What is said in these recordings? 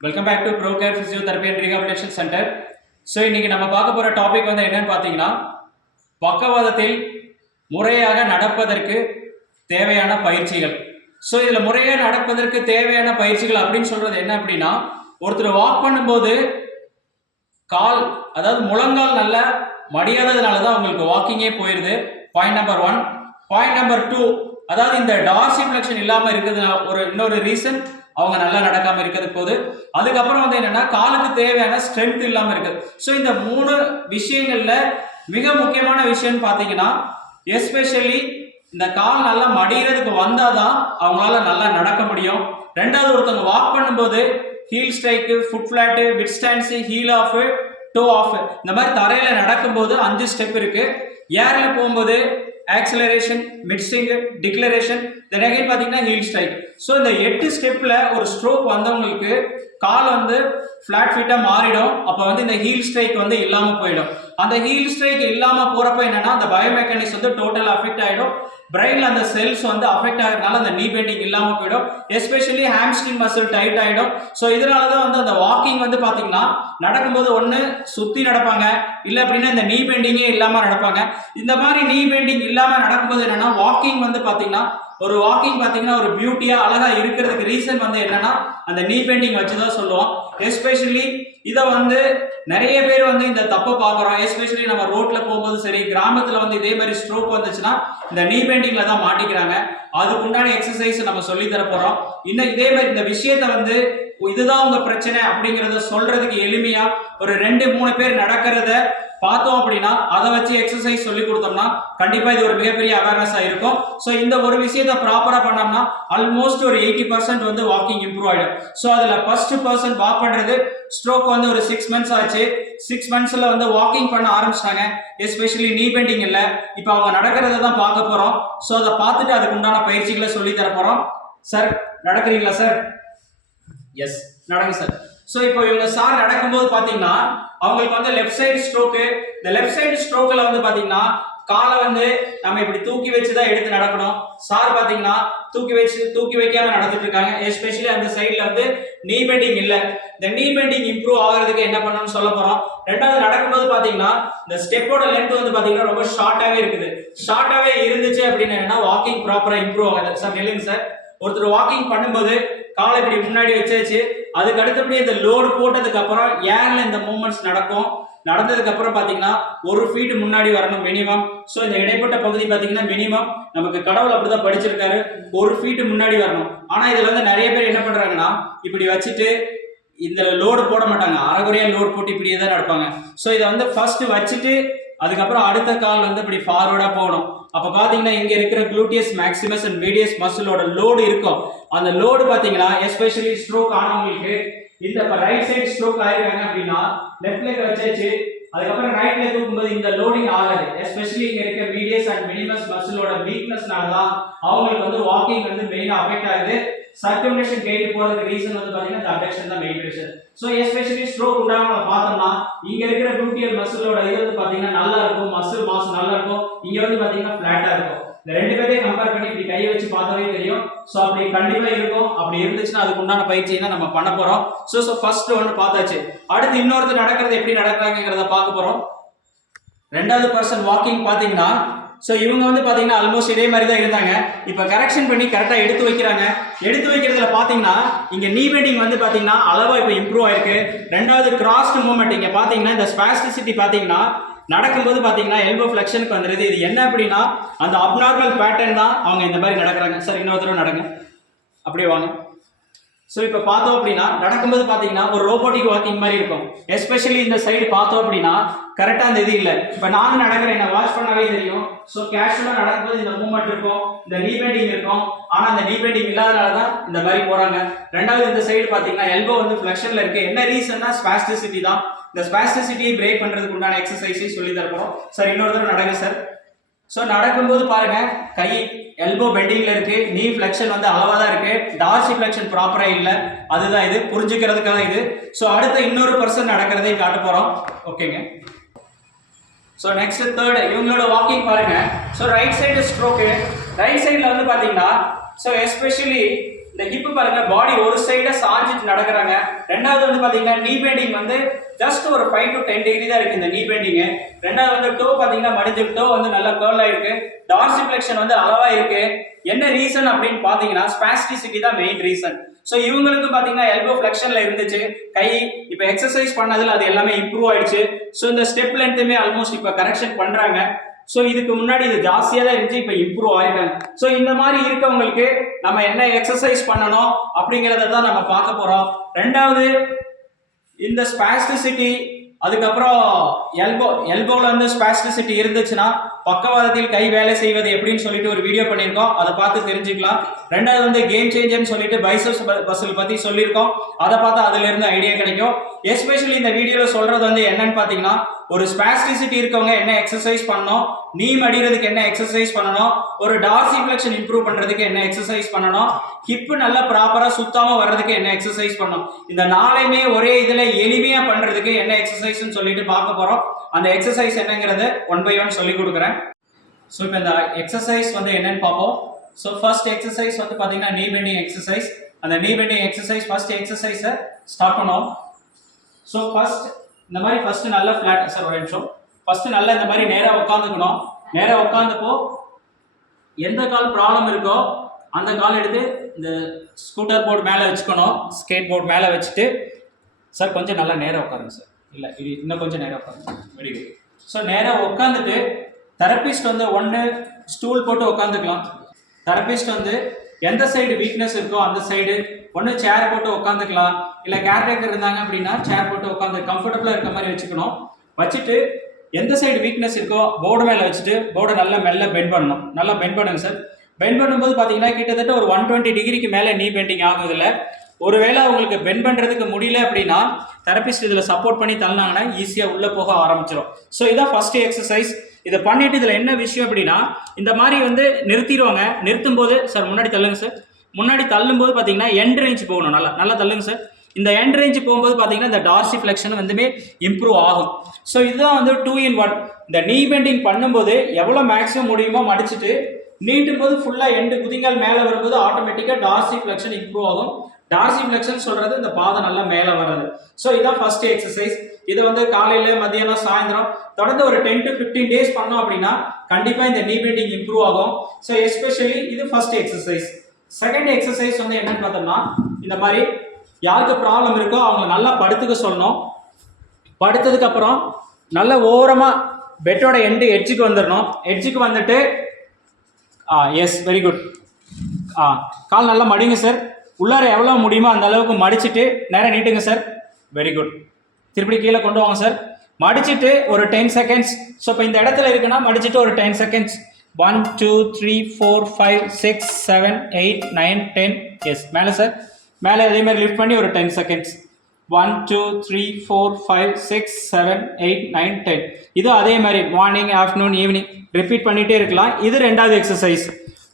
Welcome back to Pro Care physiotherapy and rehabilitation centre so இன்னைக்கு நம்ம பார்க்க போகிற டாபிக் வந்து என்னன்னு பார்த்தீங்கன்னா பக்கவாதத்தில் முறையாக நடப்பதற்கு தேவையான பயிற்சிகள். ஸோ இதில் முறையாக நடப்பதற்கு தேவையான பயிற்சிகள் அப்படின்னு சொல்கிறது என்ன அப்படின்னா ஒருத்தர் வாக் பண்ணும்போது கால் அதாவது முழங்கால் நல்லா மடியாததுனால தான் உங்களுக்கு வாக்கிங்கே போயிடுது point number one point number two அதாவது இந்த டார்சி ஃபிளெக்ஷன் இல்லாமல் இருக்கிறதுனால ஒரு இன்னொரு ரீசன் அவங்க நல்லா நடக்காம இருக்கிறது போது அதுக்கப்புறம் வந்து என்னன்னா காலுக்கு தேவையான ஸ்ட்ரென்த் இல்லாமல் இருக்குது ஸோ இந்த மூணு விஷயங்கள்ல மிக முக்கியமான விஷயம்னு பார்த்தீங்கன்னா எஸ்பெஷலி இந்த கால் நல்லா மடிகிறதுக்கு வந்தாதான் அவங்களால நல்லா நடக்க முடியும். ரெண்டாவது ஒருத்தவங்க வாக் பண்ணும்போது heel strike foot flat mid stance heel off toe off இந்த மாதிரி தரையில நடக்கும்போது அஞ்சு ஸ்டெப் இருக்கு. ஏர்ல போகும்போது acceleration midswing deceleration then again பார்த்தீங்கன்னா ஹீல் ஸ்ட்ரைக் ஸோ இந்த எட்டு ஸ்டெப்பில் ஒரு ஸ்ட்ரோக் வந்தவங்களுக்கு கால் வந்து ஃப்ளாட் ஃபிட்டாக மாறிடும். அப்போ வந்து இந்த ஹீல் ஸ்ட்ரைக் வந்து இல்லாமல் போயிடும். அந்த ஹீல் ஸ்ட்ரைக் இல்லாமல் போகிறப்ப என்னென்னா அந்த பயோமெக்கானிக்ஸ் வந்து டோட்டல் அஃபெக்ட் ஆகிடும் பிரெயினில் அந்த செல்ஸ் வந்து அஃபெக்ட் ஆகிறதுனால அந்த நீ பெண்டிங் இல்லாமல் போயிடும். எஸ்பெஷலி ஹாம்ஸ்ட்ரிங் மசில் டைட் ஆகிடும் ஸோ இதனால தான் வந்து அந்த வாக்கிங் வந்து பார்த்தீங்கன்னா நடக்கும்போது ஒன்று சுற்றி நடப்பாங்க. இல்லை அப்படின்னா இந்த நீ பெண்டிங்கே இல்லாமல் நடப்பாங்க. இந்த மாதிரி நீ பெண்டிங் இல்லாமல் நடக்கும்போது என்னென்னா வாக்கிங் வந்து பார்த்தீங்கன்னா ஒரு வாக்கிங் பார்த்தீங்கன்னா ஒரு பியூட்டியாக அழகாக இருக்கிறதுக்கு ரீசன் வந்து என்னன்னா அந்த நீ பெயிண்டிங் வச்சு தான் சொல்லுவோம். எஸ்பெஷலி இதை வந்து நிறைய பேர் வந்து இந்த தப்பை பார்க்குறோம். எஸ்பெஷலி நம்ம ரோட்டில் போகும்போது சரி கிராமத்தில் வந்து இதே மாதிரி ஸ்ட்ரோக் வந்துச்சுன்னா இந்த நீ பெயிண்டிங்கில் தான் மாட்டிக்கிறாங்க. அதுக்குண்டான எக்ஸசைஸ் நம்ம சொல்லி தர இன்னும் இதே மாதிரி இந்த விஷயத்த வந்து இதுதான் உங்க பிரச்சனை அப்படிங்கறத சொல்றதுக்கு எளிமையா ஒரு ரெண்டு மூணு பேர் நடக்கிறத பார்த்தோம் அப்படின்னா அதை வச்சு எக்ஸசைஸ் சொல்லி கொடுத்தோம்னா கண்டிப்பா இது ஒரு மிகப்பெரிய அவேர்னஸா இருக்கும். ஸோ இந்த ஒரு விஷயத்த ப்ராப்பரா பண்ணோம்னா ஆல்மோஸ்ட் ஒரு எயிட்டி பர்சன்ட் வந்து வாக்கிங் இம்ப்ரூவ் ஆயிடும். ஸோ அதுல ஃபர்ஸ்ட் பர்சன்ட் வாக் பண்றது ஸ்ட்ரோக் வந்து ஒரு சிக்ஸ் மந்த்ஸ் ஆச்சு. சிக்ஸ் மந்த்ஸ்ல வந்து வாக்கிங் பண்ண ஆரம்பிச்சிட்டாங்க. எஸ்பெஷலி நீ பெண்டிங் இல்லை. இப்போ அவங்க நடக்கிறத தான் பார்க்க போறோம். ஸோ அதை பார்த்துட்டு அதுக்கு உண்டான பயிற்சிகளை சொல்லி தர போறோம். சார் நடக்கிறீங்களா சார் எஸ் நடங்க சார். ஸோ இப்போ இவங்க சார் நடக்கும்போது பார்த்தீங்கன்னா அவங்களுக்கு வந்து லெஃப்ட் சைடு ஸ்ட்ரோக்கு இந்த லெஃப்ட் சைடு ஸ்ட்ரோக்கில் வந்து பார்த்தீங்கன்னா காலை வந்து நம்ம இப்படி தூக்கி வச்சு தான் எடுத்து நடக்கணும். சார் பார்த்தீங்கன்னா தூக்கி வச்சு தூக்கி வைக்காம நடந்துட்டு இருக்காங்க. எஸ்பெஷலி அந்த சைடில் வந்து நீ பெண்டிங் இல்லை. இந்த நீ பெண்டிங் இம்ப்ரூவ் ஆகிறதுக்கு என்ன பண்ணணும்னு சொல்ல போகிறோம் ரெண்டாவது நடக்கும்போது பார்த்தீங்கன்னா இந்த ஸ்டெப்போட லென்த் வந்து பார்த்தீங்கன்னா ரொம்ப ஷார்ட்டாகவே இருக்குது. ஷார்ட்டாகவே இருந்துச்சு அப்படின்னு என்னன்னா வாக்கிங் ப்ராப்பராக இம்ப்ரூவ் ஆகுது. சார் நெல்லுங்க சார். ஒருத்தர் வாக்கிங் பண்ணும்போது காலை இப்படி முன்னாடி வச்சாச்சு. அதுக்கு அடுத்தபடி இந்த லோடு போட்டதுக்கு அப்புறம் ஏர்ல இந்த மூமெண்ட்ஸ் நடக்கும். நடந்ததுக்கு அப்புறம் பாத்தீங்கன்னா ஒரு ஃபீட் முன்னாடி வரணும் மினிமம் ஸோ இந்த இடைப்பட்ட பகுதி பாத்தீங்கன்னா மினிமம் நமக்கு கடவுள் அப்படிதான் படிச்சிருக்காரு. ஒரு ஃபீட் முன்னாடி வரணும். ஆனா இதுல வந்து நிறைய பேர் என்ன பண்றாங்கன்னா இப்படி வச்சுட்டு இந்த லோடு போட மாட்டாங்க. அறகுறையா லோடு போட்டு இப்படியே தான் நடப்பாங்க. ஸோ இதை வந்து ஃபர்ஸ்ட் வச்சுட்டு அதுக்கப்புறம் அடுத்த கால் வந்து இப்படி ஃபார்வர்டா போகணும். அப்ப பாத்தீங்கன்னா இங்க இருக்கிற குளூட்டியஸ் மேக்ஸிமஸ் அண்ட் மீடியஸ் மசிலோட லோடு இருக்கும். அந்த லோடு பாத்தீங்கன்னா எஸ்பெஷலி ஸ்ட்ரோக் ஆனவங்களுக்கு இந்த ரைட் சைடு ஸ்ட்ரோக் ஆயிருக்காங்க அப்படின்னா லெஃப்ட் லெக் வச்சாச்சு அதுக்கப்புறம் ரைட் லெக் தூக்கும்போது இந்த லோடிங் ஆகாது. எஸ்பெஷலி இங்க இருக்க மீடியஸ் அண்ட் மினிமஸ் மசிலோட வீக்னஸ்னால தான் அவங்களுக்கு வந்து வாக்கிங் வந்து மெயினா அஃபெக்ட் ஆகுது. சர்க்குலேஷன் கேட்டு போறதுக்கு ரீசன் வந்து பாத்தீங்கன்னா இந்த அப்டக்ஷன் தான் main reason so especially stroke உண்டாக பார்த்தோம்னா இங்க இருக்கிற குளூட்டியல் மசிலோட இது வந்து பாத்தீங்கன்னா நல்லா இருக்கும். மசில் மாசு நல்லா இருக்கும். இங்க வந்து பாத்தீங்கன்னா பிளாட்டா இருக்கும். இந்த ரெண்டு பேரையும் கம்பேர் பண்ணி இப்படி கையை வச்சு பார்த்தாவே தெரியும். ஸோ அப்படி கண்டிப்பாக இருக்கும். அப்படி இருந்துச்சுன்னா அதுக்கு உண்டான பயிற்சியை தான் நம்ம பண்ண போறோம். ஸோ ஸோ ஃபர்ஸ்ட் ஒன்று பார்த்தாச்சு. அடுத்து இன்னொருத்தர் நடக்கிறது எப்படி நடக்கிறாங்கிறத பார்க்க போறோம். ரெண்டாவது பர்சன் வாக்கிங் பார்த்தீங்கன்னா ஸோ இவங்க வந்து பார்த்தீங்கன்னா ஆல்மோஸ்ட் இதே மாதிரி தான் இருந்தாங்க. இப்போ கரெக்ஷன் பண்ணி கரெக்டாக எடுத்து வைக்கிறாங்க. எடுத்து வைக்கிறதுல பார்த்தீங்கன்னா இங்கே நீ பெண்டிங் வந்து பார்த்தீங்கன்னா அளவாக இப்போ இம்ப்ரூவ் ஆயிருக்கு. ரெண்டாவது கிராஸ்ட் மூமெண்ட் இங்கே பார்த்தீங்கன்னா இந்த ஸ்பாஸ்டிசிட்டி பார்த்தீங்கன்னா நடக்கும்போது பார்த்தீங்கன்னா எல்போ ஃப்ளெக்ஷனுக்கு வந்துடுது இது என்ன அப்படின்னா அந்த அப்நார்மல் பேட்டர்ன் தான் அவங்க இந்த மாதிரி நடக்கிறாங்க. சார் இன்னொரு தடவை நடங்க. அப்படியே வாங்க. ஸோ இப்போ பார்த்தோம் அப்படின்னா நடக்கும்போது பார்த்தீங்கன்னா ஒரு ரோபோட்டிக் வாக்கிங் மாதிரி இருக்கும். எஸ்பெஷலி இந்த சைடு பார்த்தோம் அப்படின்னா கரெக்டாக அந்த இது இல்லை. இப்போ நானும் நடக்கிறேன். என்ன வாட்ச் பண்ணவே தெரியும். ஸோ கேஷுவலாக நடக்கும்போது இந்த மூவ்மெண்ட் இருக்கும். இந்த நீ பெண்டிங் இருக்கும். ஆனால் அந்த நீ பெண்டிங் இல்லாதனால தான் இந்த மாதிரி போகிறாங்க ரெண்டாவது இந்த சைடு பார்த்தீங்கன்னா எல்போ வந்து ஃப்ளெக்ஷனில் இருக்குது என்ன ரீசன்னா ஸ்பாஸ்டிசிட்டி தான். இந்த ஸ்பாஸ்டிசிட்டியை பிரேக் பண்ணுறதுக்கு உண்டான எக்ஸசைஸை சொல்லி தரப்போம் சார் இன்னொரு தடவை நடங்க சார் ஸோ நடக்கும்போது பாருங்கள் கை எல்போ பெண்டிங்கில் இருக்குது நீ ஃப்ளெக்ஷன் வந்து அளவாக தான் இருக்குது டார்சி ஃப்ளெக்ஷன் ப்ராப்பராக இல்லை. அதுதான் இது. புரிஞ்சுக்கிறதுக்காக இது. ஸோ அடுத்த இன்னொரு பர்சன் நடக்கிறதையும் காட்ட போகிறோம் ஓகேங்க ஸோ நெக்ஸ்ட் தேர்ட் இவங்களோட வாக்கிங் பாருங்கள் so right side stroke right சைடில் வந்து பார்த்தீங்கன்னா ஸோ எஸ்பெஷலி இந்த ஹிப் பாருங்க பாடி ஒரு சைட சாஞ்சிட்டு நடக்கிறாங்க. ரெண்டாவது வந்து பாத்தீங்கன்னா நீ பெண்டிங் வந்து ஜஸ்ட் ஒரு ஃபைவ் டு டென் டிகிரி தான் இருக்கு இந்த நீ பெண்டிங் ரெண்டாவது வந்து டோ பாத்தீங்கன்னா மடிஞ்சு டோ வந்து நல்லா கேர்ல் ஆயிருக்கு. டார்சிப்ளெக்ஷன் வந்து அளவா இருக்கு. என்ன ரீசன் அப்படின்னு பாத்தீங்கன்னா ஸ்பாஸ்டிசிட்டி தான் மெயின் ரீசன் ஸோ இவங்களுக்கு பாத்தீங்கன்னா எல்போ ஃபிளெக்ஷன்ல இருந்துச்சு. கை இப்போ எக்ஸசைஸ் பண்ணதுல அது எல்லாமே இம்ப்ரூவ் ஆயிடுச்சு. ஸோ இந்த ஸ்டெப் லென்த்துமே ஆல்மோஸ்ட் இப்போ கரெக்ஷன் பண்றாங்க. ஸோ இதுக்கு முன்னாடி இது ஜாஸ்தியாக தான் இருந்துச்சு இப்போ இம்ப்ரூவ் ஆயிருக்காங்க ஸோ இந்த மாதிரி இருக்கவங்களுக்கு நம்ம என்ன எக்ஸசைஸ் பண்ணணும் அப்படிங்கிறத தான் நம்ம பார்க்க போகிறோம் ரெண்டாவது இந்த ஸ்பாஸ்டிசிட்டி அதுக்கப்புறம் எல்போ எல்போவில் வந்து ஸ்பாஸ்டிசிட்டி இருந்துச்சுன்னா பக்கவாதத்தில் கை வேலை செய்வது எப்படின்னு சொல்லிட்டு ஒரு வீடியோ பண்ணியிருக்கோம். அதை பார்த்து தெரிஞ்சுக்கலாம். ரெண்டாவது வந்து கேம் சேஞ்சர்னு சொல்லிட்டு பைசப்ஸ் பசில் பத்தி சொல்லியிருக்கோம். அதை பார்த்து அதுல இருந்து ஐடியா கிடைக்கும். எஸ்பெஷலி இந்த வீடியோல சொல்றது வந்து என்னன்னு பாத்தீங்கன்னா ஒரு ஸ்பாஸ்டிசிட்டி இருக்கவங்க என்ன எக்ஸசைஸ் பண்ணணும்? நீ மடிகிறதுக்கு என்ன எக்ஸசைஸ் பண்ணணும்? ஒரு டார்சிஃப்ளெக்ஷன் இம்ப்ரூவ் பண்றதுக்கு என்ன எக்ஸசைஸ் பண்ணணும்? ஹிப் நல்லா ப்ராப்பரா சுத்தாம வர்றதுக்கு என்ன எக்ஸசைஸ் பண்ணணும்? இந்த நாளையுமே ஒரே இதுல எளிமையா பண்றதுக்கு என்ன எக்ஸசைஸ்னு சொல்லிட்டு பார்க்க போறோம். அந்த எக்ஸசைஸ் என்னங்கிறத ஒன் பை ஒன் சொல்லி கொடுக்குறேன். ஸோ இப்போ இந்த எக்ஸசைஸ் வந்து என்னன்னு பார்ப்போம். ஸோ ஃபர்ஸ்ட் எக்ஸசைஸ் வந்து பார்த்தீங்கன்னா நீ பெண்டிங் எக்ஸசைஸ் அந்த நீ பெண்டிங் எக்ஸசைஸ் ஃபர்ஸ்ட் எக்ஸசைஸை ஸ்டார்ட் பண்ணுவோம் ஸோ ஃபர்ஸ்ட் இந்த மாதிரி ஃபர்ஸ்ட் நல்லா ஃப்ளாட் சார் ஒரு நிமிஷம். ஃபர்ஸ்ட் நல்லா இந்த மாதிரி நேராக உட்காந்துக்கணும் நேராக உட்காந்தப்போ எந்த கால் ப்ராப்ளம் இருக்கோ அந்த கால் எடுத்து இந்த ஸ்கூட்டர் போர்டு மேலே வச்சுக்கணும். ஸ்கேட் போர்டு மேலே வச்சுட்டு சார் கொஞ்சம் நல்லா நேராக உட்காருங்க சார் இல்லை இது இன்னும் கொஞ்சம் நேராக உட்காருங்க. வெரி குட் ஸோ நேராக உட்காந்துட்டு தெரபிஸ்ட் வந்து ஒன்று ஸ்டூல் போட்டு உட்காந்துக்கலாம் தெரபிஸ்ட் வந்து எந்த சைடு வீக்னஸ் இருக்கோ அந்த சைடு ஒன்று சேர் போட்டு உட்காந்துக்கலாம் இல்லை கேர்டேக்கர் இருந்தாங்க அப்படின்னா சேர் போட்டு உட்காந்து கம்ஃபர்டபுளாக இருக்க மாதிரி வச்சுக்கணும். வச்சுட்டு எந்த சைடு வீக்னஸ் இருக்கோ போர்டு மேலே வச்சுட்டு போர்டை நல்லா மெல்ல பெண்ட் பண்ணணும். நல்லா பெண்ட் பண்ணுங்க சார் பெண்ட் பண்ணும்போது பார்த்தீங்கன்னா கிட்டத்தட்ட ஒரு ஒன் டுவெண்ட்டி டிகிரிக்கு மேலே நீ பெண்டிங் ஆகுதில்ல ஒருவேளை உங்களுக்கு பெண்ட் பண்ணுறதுக்கு முடியல அப்படின்னா தெரபிஸ்ட் இதில் சப்போர்ட் பண்ணி தள்ளினாங்கன்னா ஈஸியாக உள்ளே போக ஆரம்பிச்சிடும் ஸோ இதான் ஃபஸ்ட்டு எக்ஸசைஸ் இதை பண்ணிட்டு இதில் என்ன விஷயம் அப்படின்னா இந்த மாதிரி வந்து நிறுத்திடுவாங்க. நிறுத்தும் போது சார் முன்னாடி தள்ளுங்க சார் முன்னாடி தள்ளும்போது பார்த்தீங்கன்னா எண்ட் ரேஞ்ச் போகணும். நல்லா நல்லா தள்ளுங்க சார் இந்த எண்ட் ரேஞ்ச் போகும்போது பார்த்தீங்கன்னா இந்த டார்சி ஃப்ளெக்ஷன் வந்துமே இம்ப்ரூவ் ஆகும். ஸோ இதுதான் வந்து டூ இன் ஒன் இந்த நீ பெண்டிங் பண்ணும்போது எவ்வளோ மேக்ஸிமம் முடியுமோ மடிச்சுட்டு நீட்டும் போது ஃபுல்லாக எண்டு குதிங்கால் மேலே வரும்போது ஆட்டோமேட்டிக்காக டார்சி ஃப்ளெக்ஷன் இம்ப்ரூவ் ஆகும். டார்சி ஃப்ளெக்ஷன் சொல்கிறது இந்த பாதம் நல்லா மேலே வர்றது. ஸோ இதுதான் ஃபர்ஸ்ட் எக்ஸசைஸ் இதை வந்து காலையில மதியானம் சாயந்தரம் தொடர்ந்து ஒரு டென் டு ஃபிஃப்டீன் டேஸ் பண்ணோம் அப்படின்னா கண்டிப்பாக இந்த நீ பெண்டிங் இம்ப்ரூவ் ஆகும். ஸோ எஸ்பெஷலி இது ஃபர்ஸ்ட் எக்ஸசைஸ் செகண்ட் எக்ஸசைஸ் வந்து என்னன்னு பார்த்தோம்னா இந்த மாதிரி யாருக்கு ப்ராப்ளம் இருக்கோ அவங்க நல்லா படுத்துக்க சொல்லணும். படுத்ததுக்கு அப்புறம் நல்ல ஓரமாக பெட்டோட எண்டு எட்ஜுக்கு வந்துடணும் எட்ஜுக்கு வந்துட்டு ah yes very good ah கால் நல்லா மடிங்க சார் உள்ளார எவ்வளோ முடியுமோ அந்த அளவுக்கு மடிச்சுட்டு நேராக நீட்டுங்க சார் வெரி குட் திருப்பி கீழே கொண்டு வாங்க சார் மடிச்சிட்டு ஒரு டென் செகண்ட்ஸ் ஸோ இப்போ இந்த இடத்துல இருக்குன்னா மடிச்சிட்டு ஒரு ten seconds one two three four five six seven eight nine ten yes மேலே சார் மேலே அதே மாதிரி லிஃப்ட் பண்ணி ஒரு ten seconds one two three four five six seven eight nine ten இது அதே மாதிரி மார்னிங் ஆஃப்டர்நூன் ஈவினிங் ரிப்பீட் பண்ணிகிட்டே இருக்கலாம். இது ரெண்டாவது எக்ஸசைஸ்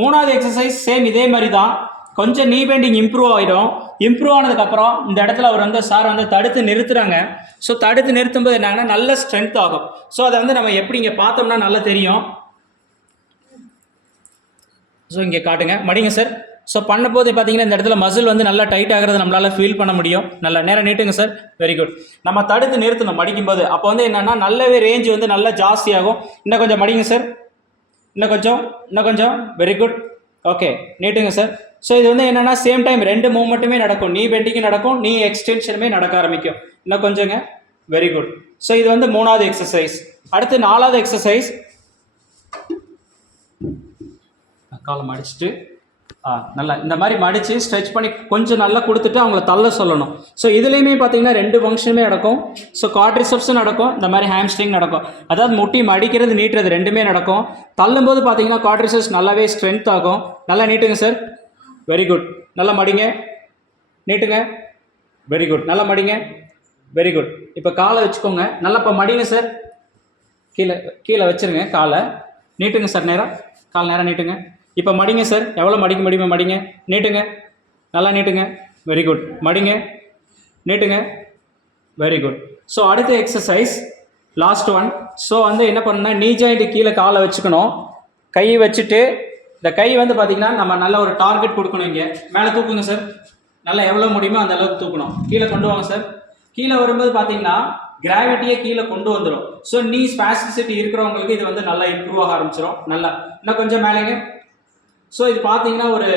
மூணாவது எக்ஸசைஸ் சேம் இதே மாதிரி தான். கொஞ்சம் நீ பெண்டிங் இம்ப்ரூவ் ஆகிடும் இம்ப்ரூவ் ஆனதுக்கப்புறம் இந்த இடத்துல அவர் வந்து சார் வந்து தடுத்து நிறுத்துகிறாங்க ஸோ தடுத்து நிறுத்தும் போது என்னங்கன்னா நல்ல ஸ்ட்ரென்த் ஆகும். ஸோ அதை வந்து நம்ம எப்படி இங்கே பார்த்தோம்னா நல்லா தெரியும். ஸோ இங்கே காட்டுங்க. மடிங்க சார் ஸோ பண்ணும்போது பார்த்தீங்கன்னா இந்த இடத்துல மசில் வந்து நல்லா டைட் ஆகிறது நம்மளால் ஃபீல் பண்ண முடியும். நல்லா நேரம் நீட்டுங்க சார் வெரி குட் நம்ம தடுத்து நிறுத்தணும் மடிக்கும்போது. அப்போ வந்து என்னென்னா நல்லாவே ரேஞ்ச் வந்து நல்லா ஜாஸ்தியாகும் இன்னும் கொஞ்சம் மடிங்க சார் இன்னும் கொஞ்சம் இன்னும் கொஞ்சம். வெரி குட் ஓகே நீட்டுங்க சார் ஸோ இது வந்து என்னென்னா சேம் டைம் ரெண்டு மூமெண்ட்டுமே நடக்கும். நீ பெண்டிங்கும் நடக்கும் நீ எக்ஸ்டென்ஷனுமே நடக்க ஆரம்பிக்கும். இன்னும் கொஞ்சங்க? வெரி குட் ஸோ இது வந்து மூணாவது எக்ஸசைஸ் அடுத்து நாலாவது எக்ஸசைஸ் காலை மடிச்சுட்டு ஆ நல்லா இந்த மாதிரி மடித்து ஸ்ட்ரெச் பண்ணி கொஞ்சம் நல்லா கொடுத்துட்டு அவங்கள தள்ள சொல்லணும். ஸோ இதுலேயுமே பார்த்தீங்கன்னா ரெண்டு ஃபங்க்ஷனுமே நடக்கும். ஸோ காட்ரிசப்ஸும் நடக்கும் இந்த மாதிரி ஹேம்ஸ்ட்ரிங் நடக்கும். அதாவது முட்டி மடிக்கிறது நீட்டுறது ரெண்டுமே நடக்கும். தள்ளும்போது பார்த்தீங்கன்னா காட்ரிசப்ஸ் நல்லாவே ஸ்ட்ரென்த் ஆகும். நல்லா நீட்டுங்க சார் வெரி குட் நல்லா மடிங்க. நீட்டுங்க. வெரி குட் நல்லா மடிங்க. வெரி குட் இப்போ காலை வச்சுக்கோங்க. நல்லா இப்போ மடிங்க சார் கீழே கீழே வச்சிருங்க காலை. நீட்டுங்க சார் நேரம் கால் நேரம் நீட்டுங்க. இப்போ மடிங்க சார் எவ்வளோ மடிக்க முடியுமா மடிங்க. நீட்டுங்க. நல்லா நீட்டுங்க. வெரி குட் மடிங்க. நீட்டுங்க. வெரி குட் ஸோ அடுத்த எக்ஸசைஸ் லாஸ்ட் ஒன் ஸோ வந்து என்ன பண்ணணும்னா நீ ஜாயிண்ட்டு கீழே காலை வச்சுக்கணும். கை வச்சுட்டு இந்த கை வந்து பார்த்தீங்கன்னா நம்ம நல்ல ஒரு டார்கெட் கொடுக்கணும் இங்கே. மேலே தூக்குங்க சார் நல்லா எவ்வளோ முடியுமோ அந்த அளவுக்கு தூக்கணும். கீழே கொண்டு வாங்க சார் கீழே வரும்போது பார்த்தீங்கன்னா கிராவிட்டியே கீழே கொண்டு வந்துடும் ஸோ நீ ஸ்பாசிசிட்டி இருக்கிறவங்களுக்கு இது வந்து நல்லா இம்ப்ரூவ் ஆக ஆரம்பிச்சிடும் நல்லா. இன்னும் கொஞ்சம் மேலேங்க. ஸோ இது பார்த்தீங்கன்னா ஒரு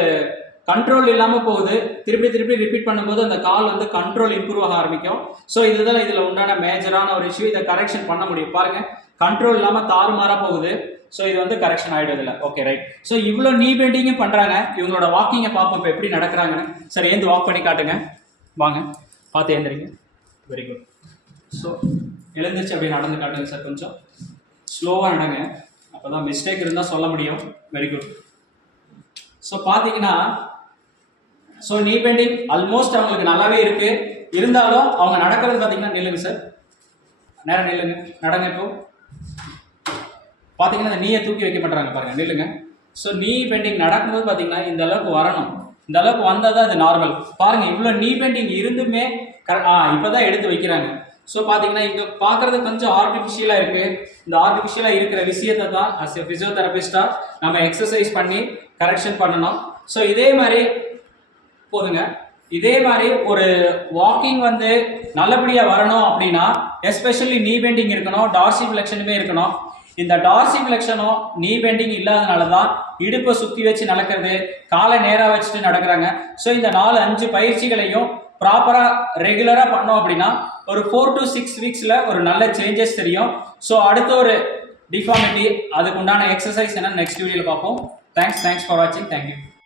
கண்ட்ரோல் இல்லாமல் போகுது. திருப்பி திருப்பி ரிப்பீட் பண்ணும்போது அந்த கால் வந்து கண்ட்ரோல் இம்ப்ரூவ் ஆக ஆரம்பிக்கும். ஸோ இதுதான் இதில் உண்டான மேஜரான ஒரு இஷ்யூ இதை கரெக்ஷன் பண்ண முடியும். பாருங்கள் கண்ட்ரோல் இல்லாமல் தாறுமாறாக போகுது. ஸோ இது வந்து கரெக்ஷன் ஆகிடும் ஓகே ரைட் ஸோ இவ்வளோ நீ பெண்டிங்கும் பண்ணுறாங்க இவங்களோட வாக்கிங்கை பார்ப்போம். இப்போ எப்படி நடக்கிறாங்கன்னு. சரி ஏந்து வாக் பண்ணி காட்டுங்க. வாங்க. பார்த்து எழுந்துறீங்க வெரி குட் ஸோ எழுந்துச்சு அப்படியே நடந்து காட்டுங்க சார் கொஞ்சம். ஸ்லோவாக நடங்க. அப்போ தான் மிஸ்டேக் இருந்தால் சொல்ல முடியும். வெரி குட் ஸோ பார்த்தீங்கன்னா ஸோ நீ பெண்டிங் ஆல்மோஸ்ட் அவங்களுக்கு நல்லாவே இருக்குது இருந்தாலும் அவங்க நடக்கிறது பார்த்தீங்கன்னா நில்லுங்க சார். நேரம் நில்லுங்க. நடங்க இப்போ. பார்த்தீங்கன்னா இந்த நீயை தூக்கி வைக்க மாட்டாங்க பாருங்கள் நில்லுங்க. ஸோ நீ பெண்டிங் நடக்கும்போது பார்த்தீங்கன்னா இந்த அளவுக்கு வரணும். இந்த அளவுக்கு வந்தால் தான் அது நார்மல் பாருங்க இவ்வளோ நீ பெண்டிங் இருந்துமே கரெக்ட் ஆ இப்போ தான் எடுத்து வைக்கிறாங்க. ஸோ பார்த்தீங்கன்னா இங்கே பார்க்குறது கொஞ்சம் ஆர்டிஃபிஷியலாக இருக்குது இந்த ஆர்டிஃபிஷியலாக இருக்கிற விஷயத்தை தான் அஸ் எ ஃபிசியோதெரபிஸ்டாக நம்ம எக்ஸசைஸ் பண்ணி கரெக்ஷன் பண்ணணும். ஸோ இதே மாதிரி போதுங்க. இதே மாதிரி ஒரு வாக்கிங் வந்து நல்லபடியாக வரணும் அப்படின்னா எஸ்பெஷலி நீ பெண்டிங் இருக்கணும் டார்சி ஃபிளெக்ஷனுமே இருக்கணும். இந்த டார்சி ஃபிளெக்ஷனும் நீ பெண்டிங் இல்லாதனால தான் இடுப்பை சுற்றி வச்சு நடக்கிறது காலை நேராக வச்சுட்டு நடக்கிறாங்க. ஸோ இந்த நாலு அஞ்சு பயிற்சிகளையும் ப்ராப்பராக ரெகுலராக பண்ணோம் அப்படின்னா ஒரு ஃபோர் டு சிக்ஸ் வீக்ஸில் ஒரு நல்ல சேஞ்சஸ் தெரியும். ஸோ அடுத்த ஒரு டிஃபார்மிட்டி அதுக்குண்டான எக்ஸசைஸ் என்ன நெக்ஸ்ட் வீடியோவில் பார்ப்போம். தேங்க்ஸ் தேங்க்ஸ் ஃபார் வாட்சிங் தேங்க்யூ